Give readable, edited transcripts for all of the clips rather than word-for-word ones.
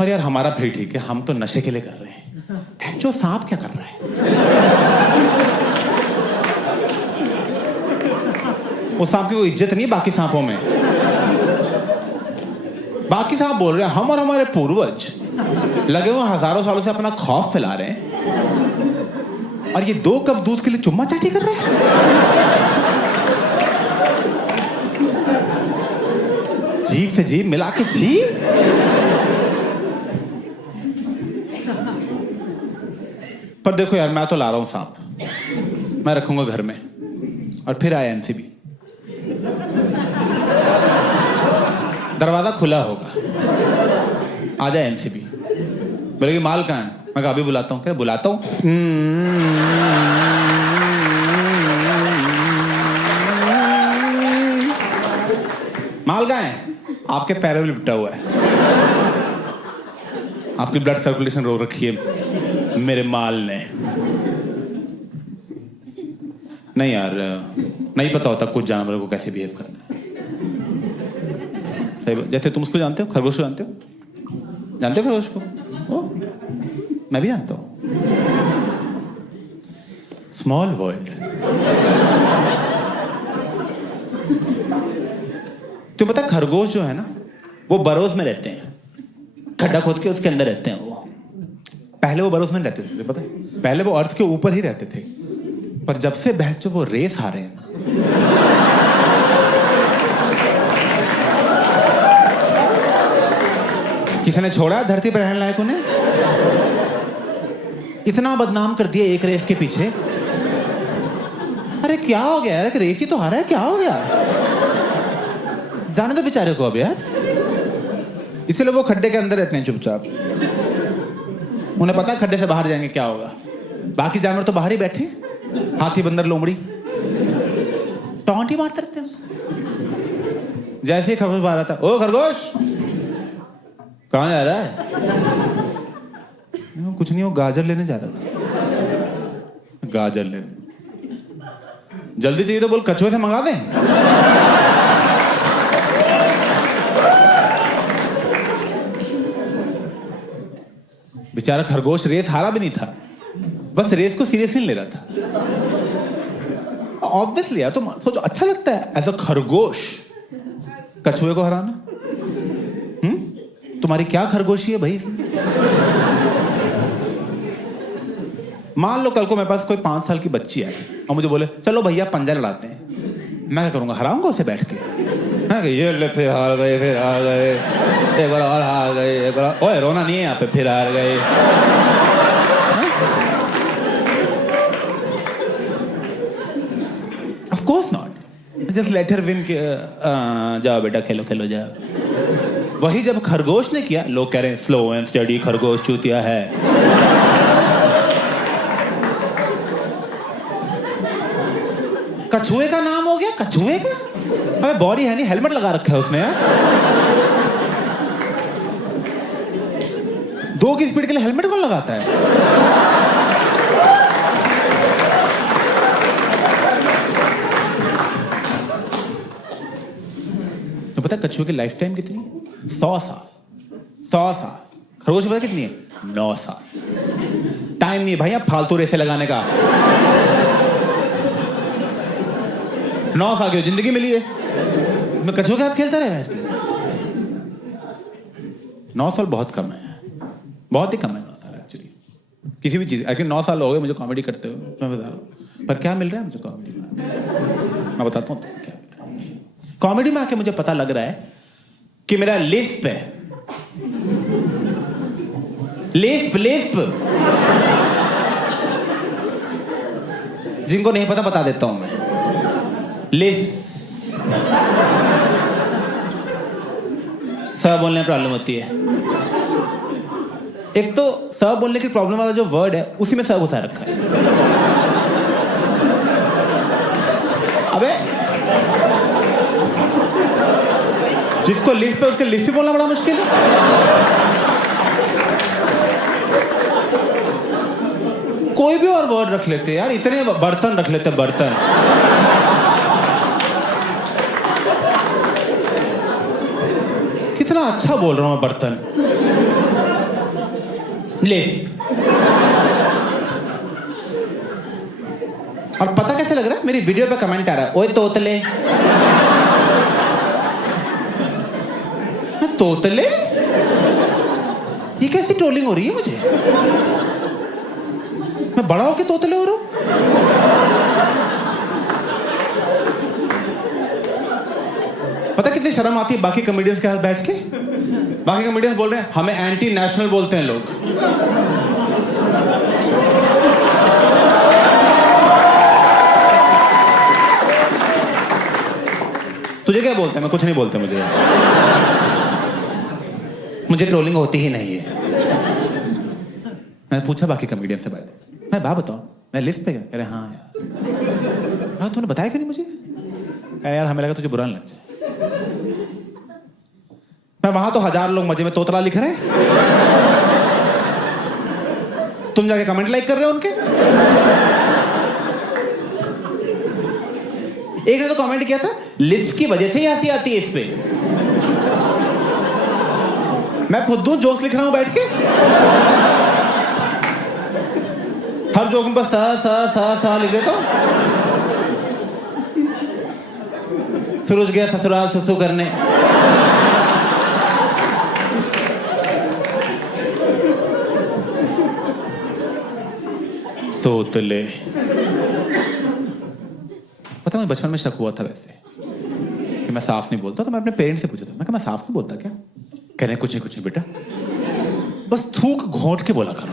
और यार हमारा फिर ठीक है, हम तो नशे के लिए कर रहे हैं, जो सांप क्या कर रहा है? वो सांप की कोई इज्जत नहीं बाकी सांपों में। बाकी सांप बोल रहे हैं हम और हमारे पूर्वज लगे हुए हजारों सालों से अपना खौफ फैला रहे हैं, और ये 2 कप दूध के लिए चुम्मा चाटी कर रहे हैं। जीभ से जीभ मिला के जी। पर देखो यार, मैं तो ला रहा हूं सांप, मैं रखूंगा घर में, और फिर आया एनसीबी, दरवाजा खुला होगा, आ जाए एनसीबी, बोलेगी माल कहाँ है? मैं कहा अभी बुलाता हूँ। क्या बुलाता हूँ? माल कहाँ है? आपके पैरों में लिपटा हुआ है, आपकी ब्लड सर्कुलेशन रोक रखी है मेरे माल ने। नहीं यार, नहीं पता होता कुछ जानवरों को कैसे बिहेव करना है। सही, जैसे तुम उसको जानते हो, खरगोश को जानते हो? जानते हो खरगोश को? ओ, मैं भी जानता हूं। Small world. तुम पता, खरगोश जो है ना, वो बरोज में रहते हैं, खड्डा खोद के उसके अंदर रहते हैं। वो पहले वो बरोज में रहते थे, पता है? पहले वो अर्थ के ऊपर ही रहते थे, पर जब से बहनचोद वो रेस हारे हैं ना, किसी ने छोड़ा धरती पर रहने लायक उन्हें? इतना बदनाम कर दिया एक रेस के पीछे। अरे क्या हो गया यार, रेस ही तो हारा है, क्या हो गया? जाने दो बेचारे को अब यार। इसलिए वो खड्डे के अंदर रहते हैं चुपचाप, उन्हें पता है खड्डे से बाहर जाएंगे क्या होगा। बाकी जानवर तो बाहर ही बैठे, हाथी, बंदर, लोमड़ी टॉन्ट ही मारते रहते हैं। जैसे ही खरगोश बाहर आता, ओ खरगोश कहाँ जा रहा है? कुछ नहीं, वो गाजर लेने जा रहा था। गाजर लेने जल्दी चाहिए तो बोल कछुए से मंगा दें। बेचारा खरगोश रेस हारा भी नहीं था, बस रेस को सीरियसली ले रहा था। ऑब्वियसली यार, तो सोचो अच्छा लगता है एज अ खरगोश कछुए को हराना? तुम्हारी क्या खरगोशी है भाई? मान लो कल को मेरे पास कोई 5 साल की बच्ची है और मुझे बोले चलो भैया पंजा लड़ाते हैं, मैं क्या करूंगा? हराऊंगा उसे बैठ के? ये ले, फिर हार गए, फिर हार गए, एक बार और हार गए, एक बार। ओए रोना नहीं है यहाँ पे, फिर हार गए। Of course not, just let her win. जाओ बेटा खेलो खेलो जाओ। वही जब खरगोश ने किया, लोग कह रहे हैं स्लो एंड स्टडी खरगोश चूतिया है। कछुए का नाम हो गया, कछुए का? अबे बॉडी है नहीं, हेलमेट लगा रखा है उसने यार। 2 की स्पीड के लिए हेलमेट कौन लगाता है? तो पता है कछुए की लाइफ टाइम कितनी है? 100 साल। 100 साल। खरगोश पता कितनी है? 9 साल। टाइम नहीं है भाई अब फालतू रेसे लगाने का। 9 साल की जिंदगी मिली है, मैं कछुए के साथ खेलता रहे बैठ के। 9 साल बहुत कम है, बहुत ही कम है 9 साल एक्चुअली किसी भी चीज। अगर 9 साल हो गए मुझे कॉमेडी करते हुए, मैं बता रहा हूँ। पर क्या मिल रहा है मुझे कॉमेडी में? मैं बताता हूँ क्या कॉमेडी में आके मुझे पता लग रहा है कि मेरा लिस्प है। लिस्प लिस्प जिनको नहीं पता बता देता हूं मैं। लिस्प स बोलने में प्रॉब्लम होती है। एक तो स बोलने की प्रॉब्लम वाला जो वर्ड है उसी में स घुसा रखा है। अबे जिसको लिस्ट पे उसके लिस्ट पे बोलना बड़ा मुश्किल है। कोई भी और वर्ड रख लेते यार, इतने बर्तन रख लेते बर्तन। कितना अच्छा बोल रहा हूं मैं बर्तन। लिस्प। और पता कैसे लग रहा है? मेरी वीडियो पे कमेंट आ रहा है, ओए तोतले। तोतले? ये कैसी ट्रोलिंग हो रही है मुझे? मैं बड़ा होके तोतले हो रहा हूं? पता कितनी शर्म आती है बाकी कॉमेडियंस के साथ बैठ के? बाकी कॉमेडियंस बोल रहे हैं हमें एंटी नेशनल बोलते हैं लोग। तुझे क्या बोलते हैं? मैं कुछ नहीं बोलते मुझे ट्रोलिंग होती ही नहीं है। मैंने पूछा बाकी कॉमेडियन से बात, मैं बात बताओ मैं लिस्ट पे गया? अरे हाँ यार। तूने बताया क्यों नहीं मुझे? कहा यार हमें लगा तुझे बुरा नहीं लग जाए। मैं वहां तो 1000 लोग मजे में तोतला लिख रहे हैं, तुम जाके कमेंट लाइक कर रहे हो उनके। एक ने तो कमेंट किया था लिस्ट की वजह से ही हंसी आती है इस पे। मैं खुद जोक्स लिख रहा हूं बैठ के, हर जोक में बस सा लिख देता हूं। सूरज गया ससुराल सुसु करने। तोतले। पता मुझे बचपन में शक हुआ था वैसे कि मैं साफ नहीं बोलता, तो मैं अपने पेरेंट्स से पूछा था, मैं कहा मैं साफ नहीं बोलता क्या? कह रहे कुछ नहीं बेटा, बस थूक घोंट के बोला करो।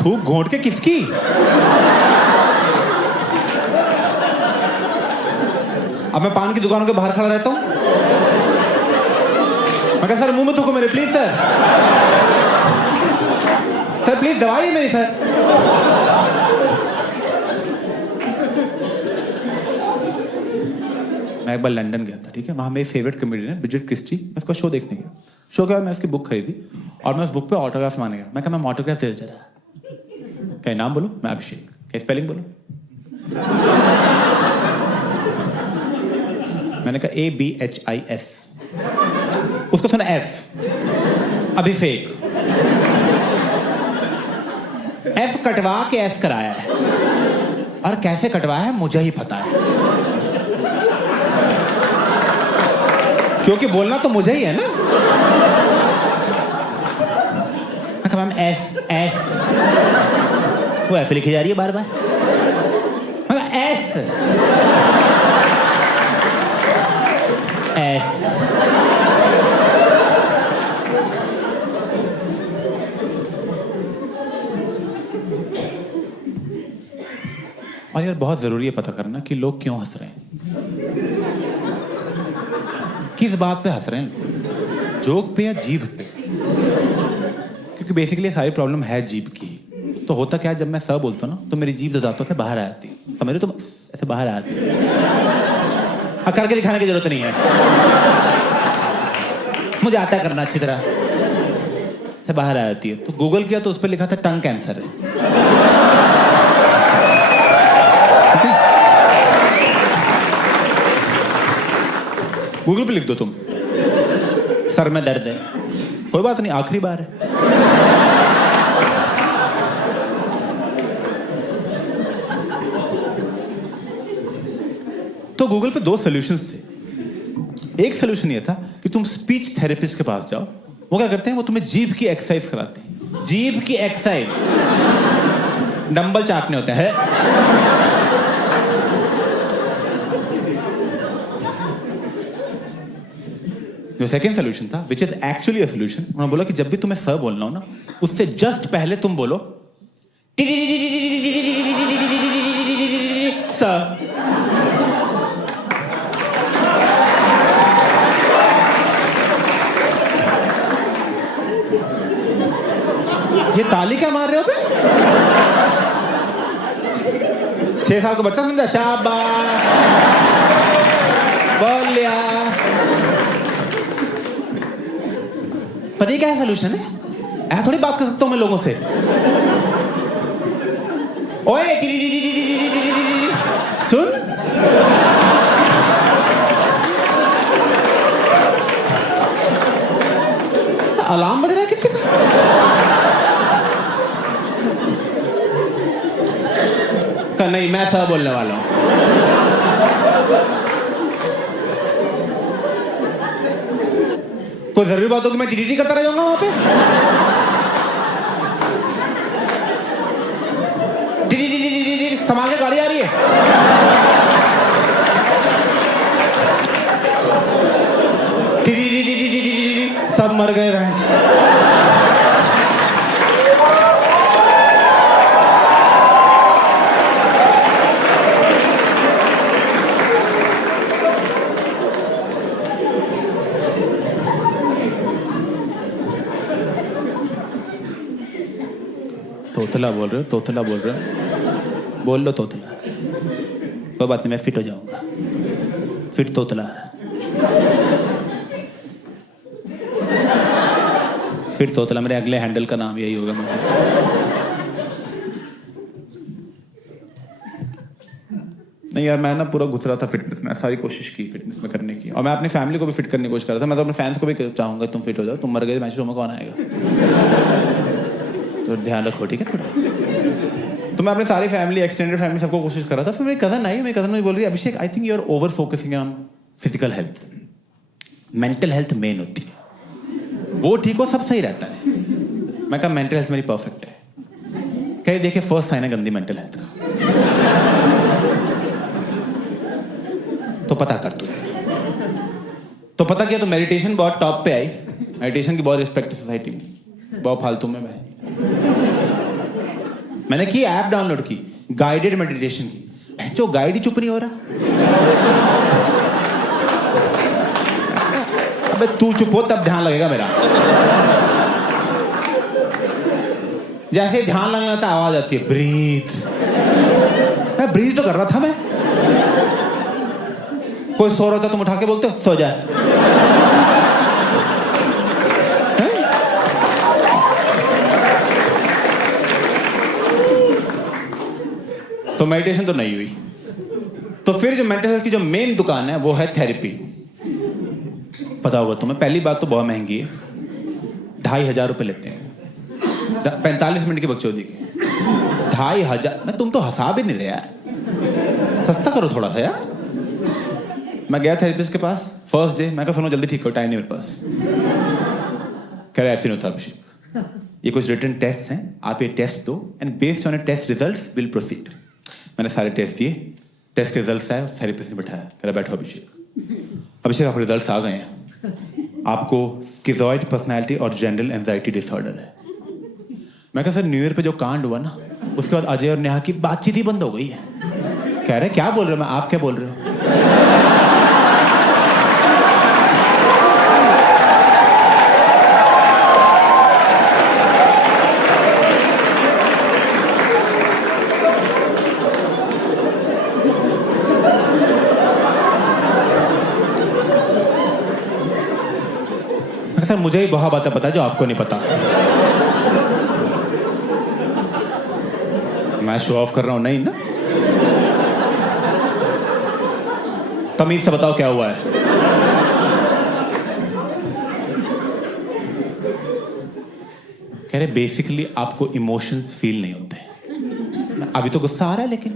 थूक घोंट के किसकी? अब मैं पान की दुकानों के बाहर खड़ा रहता हूं, मैं कहा सर मुंह में थूको मेरे, प्लीज सर प्लीज दवाई मेरी सर। मैं एक बार लंदन गया था, ठीक है, वहां मेरी फेवरेट कॉमेडियन है ब्रिजेट क्रिस्टी, मैं उसका शो देखने गया। शो के बाद मैं उसकी बुक खरीदी और मैं उस बुक पे ऑटोग्राफ मांगने गया। मैं कहा मैं ऑटोग्राफ दे जरा। क्या नाम बोलो? मैं अभिषेक। क्या स्पेलिंग बोलो? मैंने कहा ABHIS, उसको सुना F, अभिषेक। F कटवा के S कराया है, और कैसे कटवाया है मुझे ही पता है, क्योंकि बोलना तो मुझे ही है ना। मैम S वो F लिखी जा रही है बार बार। S और यार बहुत जरूरी है पता करना कि लोग क्यों हंस रहे हैं, किस बात पे हंस रहे हैं, जोक पे या जीभ पे। क्योंकि बेसिकली सारी प्रॉब्लम है जीभ की। तो होता क्या है, जब मैं स बोलता हूँ ना तो मेरी जीभ दांतों से बाहर आ जाती है, तो मेरे तो ऐसे बाहर आ जाती है। करके दिखाने की जरूरत नहीं है, मुझे आता है करना अच्छी तरह से, बाहर आ जाती है। तो गूगल किया तो उस पर लिखा था टंग कैंसर है। गूगल पे लिख दो तुम सर में दर्द है, कोई बात नहीं, आखिरी बार है। तो गूगल पे 2 सॉल्यूशंस थे। एक सॉल्यूशन ये था कि तुम स्पीच थेरेपिस्ट के पास जाओ। वो क्या करते हैं, वो तुम्हें जीभ की एक्सरसाइज कराते हैं। जीभ की एक्सरसाइज, डंबल चाटने होते हैं। जो सेकंड सॉल्यूशन था, which is actually a solution, उन्होंने बोला कि जब भी तुम्हें स बोलना हो ना, उससे जस्ट पहले तुम बोलो स। ये ताली क्या मार रहे हो बे? 6 साल का बच्चा समझा, शाबाश बोल लिया। पर ये क्या है सॉल्यूशन है? ऐसा थोड़ी बात कर सकता हूं मैं लोगों से। ओए सुन, अलार्म बज रहा है किसी का? नहीं, मैं सब बोलने वाला हूं। कोई जरूरी बात हो कि मैं टीटीटी करता रह जाऊंगा वहां पे? टीटीटी संभाल के, गाड़ी आ रही है। टीटीटी सब मर गए भैंस। तोतला बोल रहे हो, तोतला बोल रहे हो, बोल लो तोतला, कोई बात नहीं, मैं फिट हो जाऊंगा। फिट तोतला, फिट तोतला, मेरे अगले हैंडल का नाम यही होगा मुझे। नहीं यार, मैं ना पूरा घुस रहा था फिटनेस में, सारी कोशिश की फिटनेस में करने की, और मैं अपनी फैमिली को भी फिट करने की कोशिश कर रहा था। मैं तो अपने फैंस को भी चाहूंगा तुम फिट हो जाओ, तुम मर गए मैच में कौन आएगा? तो ध्यान रखो, ठीक है थोड़ा। तो मैं अपने सारी फैमिली, एक्सटेंडेड फैमिली, सबको कोशिश कर रहा था। फिर मेरी कज़न आई, मेरी कज़न मुझे बोल रही है, Abhishek I think you are over focusing on physical health, mental health main होती है, वो ठीक हो सब सही रहता है। मैं कहा मेंटल हेल्थ मेरी परफेक्ट है। कहीं देखिए फर्स्ट साइन है गंदी मेंटल हेल्थ का, तो पता कर तू। तो पता किया तो मेडिटेशन बहुत टॉप पे आई, मेडिटेशन की बहुत रिस्पेक्ट है सोसाइटी में, बहुत फालतू में मैं मैंने की ऐप डाउनलोड की गाइडेड मेडिटेशन की, जो गाइड ही चुप नहीं हो रहा। अबे तू चुप हो तब ध्यान लगेगा मेरा। जैसे ही ध्यान लगना था आवाज आती है ब्रीथ। मैं ब्रीथ तो कर रहा था मैं। कोई सो रहा था तुम उठा के बोलते हो सो जा। तो मेडिटेशन तो नहीं हुई। तो फिर जो मेंटल हेल्थ की जो मेन दुकान है वो है थेरेपी। पता होगा तुम्हें, पहली बात तो बहुत महंगी है, 2,500 रुपये लेते हैं 45 मिनट की बकचोदी की। 2,500 मैं, तुम तो हंसा भी नहीं रहे यार, सस्ता करो थोड़ा सा यार। मैं गया थेरेपिस्ट के पास फर्स्ट डे, मैं कहा सुनो जल्दी ठीक हो, टाइम नहीं मेरे पास। कह रहा ऐसे नहीं होता अभिषेक, ये कुछ रिटन टेस्ट हैं, आप ये टेस्ट दो and based on test results will proceed. मैंने सारे टेस्ट दिए, टेस्ट के रिजल्ट्स आए, उस थेरेपिस्ट ने बिठाया, कह रहा बैठो अभिषेक। अभिषेक आप रिजल्ट्स आ गए हैं, आपको स्किज़ॉइड पर्सनैलिटी और जनरल एंजाइटी डिसऑर्डर है। मैं कहा सर न्यू ईयर पे जो कांड हुआ ना, उसके बाद अजय और नेहा की बातचीत ही बंद हो गई है। कह रहे क्या बोल रहे हो, मैं आप क्या बोल रहे हो? सर मुझे ही बहुत बातें पता है जो आपको नहीं पता। मैं शो ऑफ कर रहा हूं नहीं ना? तमीज से बताओ क्या हुआ है। कह रहे बेसिकली आपको इमोशंस फील नहीं होते। अभी तो गुस्सा आ रहा है लेकिन